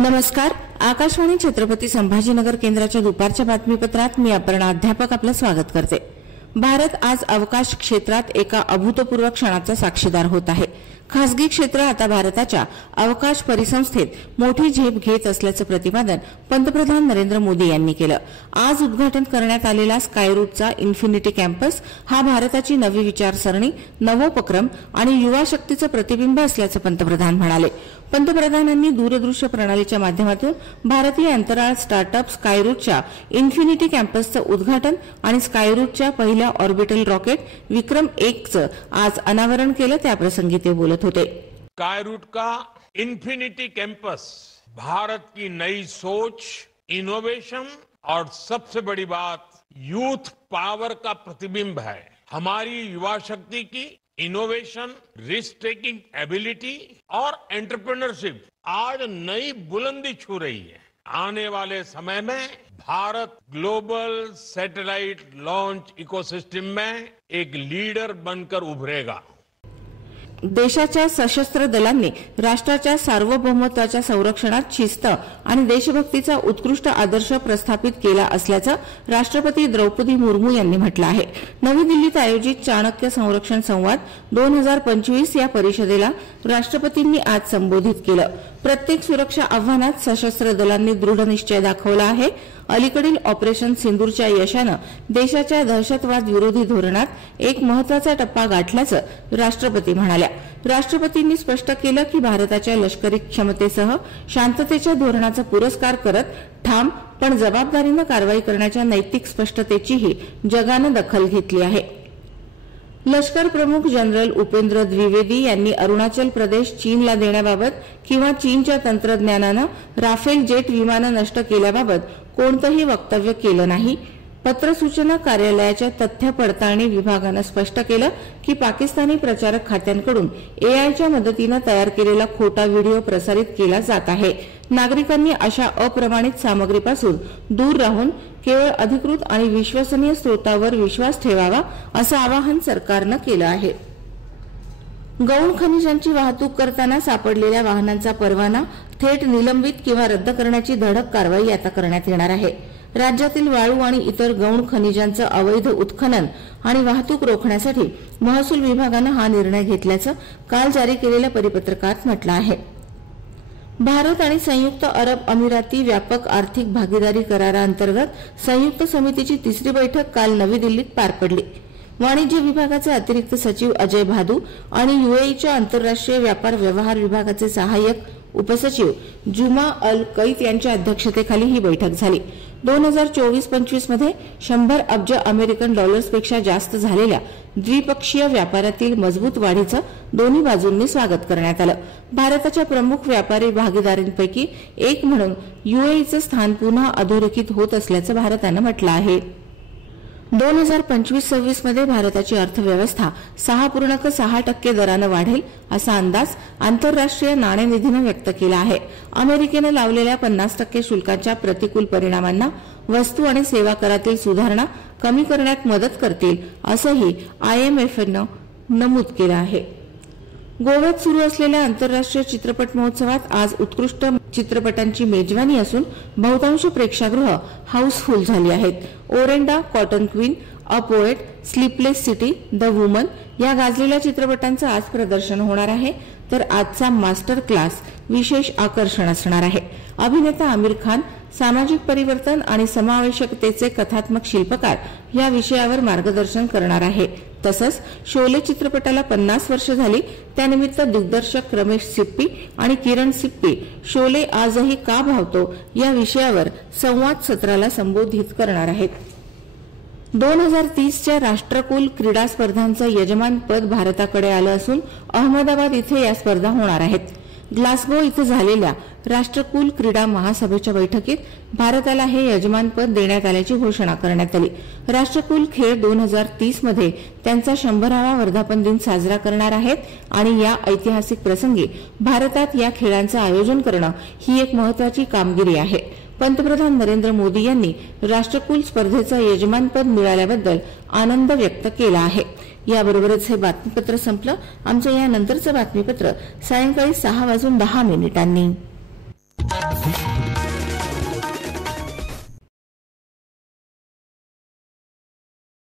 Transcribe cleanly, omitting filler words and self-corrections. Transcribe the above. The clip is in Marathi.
नमस्कार. आकाशवाणी छत्रपती संभाजीनगर केंद्राच्या दुपारच्या बातमीपत्रात मी अपर्णा अध्यापक आपलं स्वागत करते. भारत आज अवकाश क्षेत्रात एका अभूतपूर्व क्षणाचा साक्षीदार होत आहे. खासगी क्षेत्र आता भारताच्या अवकाश परिसंस्थेत मोठी झेप घेत असल्याचं प्रतिपादन पंतप्रधान नरेंद्र मोदी यांनी केलं. आज उद्घाटन करण्यात आलेला स्कायरूटचा इन्फिनिटी कॅम्पस हा भारताची नवी विचारसरणी, नवोपक्रम आणि युवा शक्तीचं प्रतिबिंब असल्याचं पंतप्रधान म्हणाले. पंतप्रधानांनी दूरदृश्य प्रणालीच्या माध्यमातून भारतीय अंतराळ स्टार्टअप स्कायरूटच्या इन्फिनिटी कॅम्पसचं उद्घाटन आणि स्कायरूटच्या पहिल्या ऑर्बिटल रॉकेट विक्रम 1चं आज अनावरण केलं. त्याप्रसंगी ते बोलत होते. स्कायरूट का इन्फिनिटी कैंपस भारत की नई सोच, इनोवेशन और सबसे बड़ी बात यूथ पावर का प्रतिबिंब है. हमारी युवा शक्ति की इनोवेशन, रिस्क टेकिंग एबिलिटी और एंटरप्रेन्योरशिप आज नई बुलंदी छू रही है. आने वाले समय में Bharat global satellite launch ecosystem में एक लीडर बनकर उभरेगा. देशाच्या सशस्त्र दलांनी राष्ट्राच्या सार्वभौमत्वाच्या संरक्षणात शिस्त आणि देशभक्तीचा उत्कृष्ट आदर्श प्रस्थापित केला असल्याचं राष्ट्रपती द्रौपदी मुर्मू यांनी म्हटलं आहे. नवी दिल्लीत आयोजित चाणक्य संरक्षण संवाद 2025 या परिषदेला राष्ट्रपतींनी आज संबोधित केलं. प्रत्येक सुरक्षा आव्हानात सशस्त्र दलांनी दृढ निश्चय दाखवला आहे. अलीकडील ऑपरेशन सिंदूरच्या यशानं देशाच्या दहशतवाद विरोधी धोरणात एक महत्वाचा टप्पा गाठल्याचं राष्ट्रपती म्हणाल्या. राष्ट्रपतींनी स्पष्ट केलं की भारताच्या लष्करी क्षमतेसह शांततेच्या धोरणाचा पुरस्कार करत ठाम पण जबाबदारीनं कारवाई करण्याच्या नैतिक स्पष्टतेचीही जगानं दखल घेतली आहे. लष्कर प्रमुख जनरल उपेंद्र द्विवेदी यांनी अरुणाचल प्रदेश चीनला देण्याबाबत किंवा चीनच्या तंत्रज्ञानानं राफेल जेट विमानं नष्ट केल्याबाबत कोणतंही वक्तव्य केलं नाही. पत्र सूचना कार्यालयाच्या तथ्य पडताळणी विभागानं स्पष्ट केलं की पाकिस्तानी प्रचारक खात्यांकडून एआयच्या मदतीनं तयार केलेला खोटा व्हिडिओ प्रसारित केला जात आहे. नागरिकांनी अशा अप्रमाणित सामग्रीपासून दूर राहून केवळ अधिकृत आणि विश्वसनीय स्रोतावर विश्वास ठेवावा असं आवाहन सरकारनं केलं आहे. गौण खनिजांची वाहतूक करताना सापडलेल्या वाहनांचा परवाना थेट निलंबित किंवा रद्द करण्याची धडक कारवाई आता करण्यात येणार आहे. राज्यातील वाळू आणि इतर गौण खनिजांचं अवैध उत्खनन आणि वाहतूक रोखण्यासाठी महसूल विभागानं हा निर्णय घेतल्याचं काल जारी केलेल्या परिपत्रकात म्हटलं आहे. भारत आणि संयुक्त अरब अमिराती व्यापक आर्थिक भागीदारी कराराअंतर्गत संयुक्त समितीची तिसरी बैठक काल नवी दिल्लीत पार पडली. वाणिज्य विभागाचे अतिरिक्त सचिव अजय भादू आणि यूएईच्या आंतरराष्ट्रीय व्यापार व्यवहार विभागाचे सहाय्यक उपसचिव जुमा अल कैत यांच्या अध्यक्षतेखाली ही बैठक झाली. 2024-25 मध्ये 100 अब्ज अमेरिकन डॉलर्सपेक्षा जास्त झालेल्या द्विपक्षीय व्यापारातील मजबूत वाढीचं दोन्ही बाजूंनी स्वागत करण्यात आलं. भारताच्या प्रमुख व्यापारी भागीदारींपैकी एक म्हणून यूएईचं स्थान पुन्हा अधोरेखित होत असल्याचं भारतानं म्हटलं आहे. 2025-26 मध्ये भारताची अर्थव्यवस्था 6.6% दरानं वाढेल असा अंदाज आंतरराष्ट्रीय नाणेनिधीनं व्यक्त केला आहे. अमेरिकेनं लावलेल्या 50% शुल्काच्या प्रतिकूल परिणामांना वस्तू आणि सेवा करातील सुधारणा कमी करण्यात मदत करतील असंही IMFनं नमूद केलं आहे. गोव्यात सुरू असलेल्या आंतरराष्ट्रीय चित्रपट महोत्सवात आज उत्कृष्ट चित्रपटांची मेजवानी असून बहुतांश प्रेक्षागृह हाऊसफुल झाली आहेत. Oranda, cotton queen, a poet, sleepless city, the woman या गाजलेल्या चित्रपटांचं आज प्रदर्शन होणार आहे. तर आजचा मास्टर क्लास विशेष आकर्षण असणार आहे. अभिनेता आमिर खान सामाजिक परिवर्तन आणि समावेशकतेचे कथात्मक शिल्पकार या विषयावर मार्गदर्शन करणार आहे. तसंच शोले चित्रपटाला 50 वर्ष झाली त्यानिमित्त दिग्दर्शक रमेश सिप्पी आणि किरण सिप्पी शोले आजही का भावतो या विषयावर संवाद सत्राला संबोधित करणार आहेत. 2030च्या राष्ट्रकुल क्रीडा स्पर्धांचं यजमानपद भारताकडे आलं असून अहमदाबाद इथे या स्पर्धा होणार आहेत. ग्लासगो इथं झालेल्या राष्ट्रकुल क्रीडा महासभेच्या बैठकीत भारताला हे यजमानपद देण्यात आल्याची घोषणा करण्यात आली. राष्ट्रकुल खेळ 2030 मध्ये त्यांचा 100वा वर्धापन दिन साजरा करणार आहेत आणि या ऐतिहासिक प्रसंगी भारतात या खेळांचं आयोजन करणं ही एक महत्वाची कामगिरी आहे. पंतप्रधान नरेंद्र मोदी यांनी राष्ट्रकुल स्पर्धेचं यजमानपद मिळाल्याबद्दल आनंद व्यक्त केला आहे. याबरोबरच हे बातमीपत्र संपलं. आमचं यानंतरचं बातमीपत्र सायंकाळी 6:10 वाजून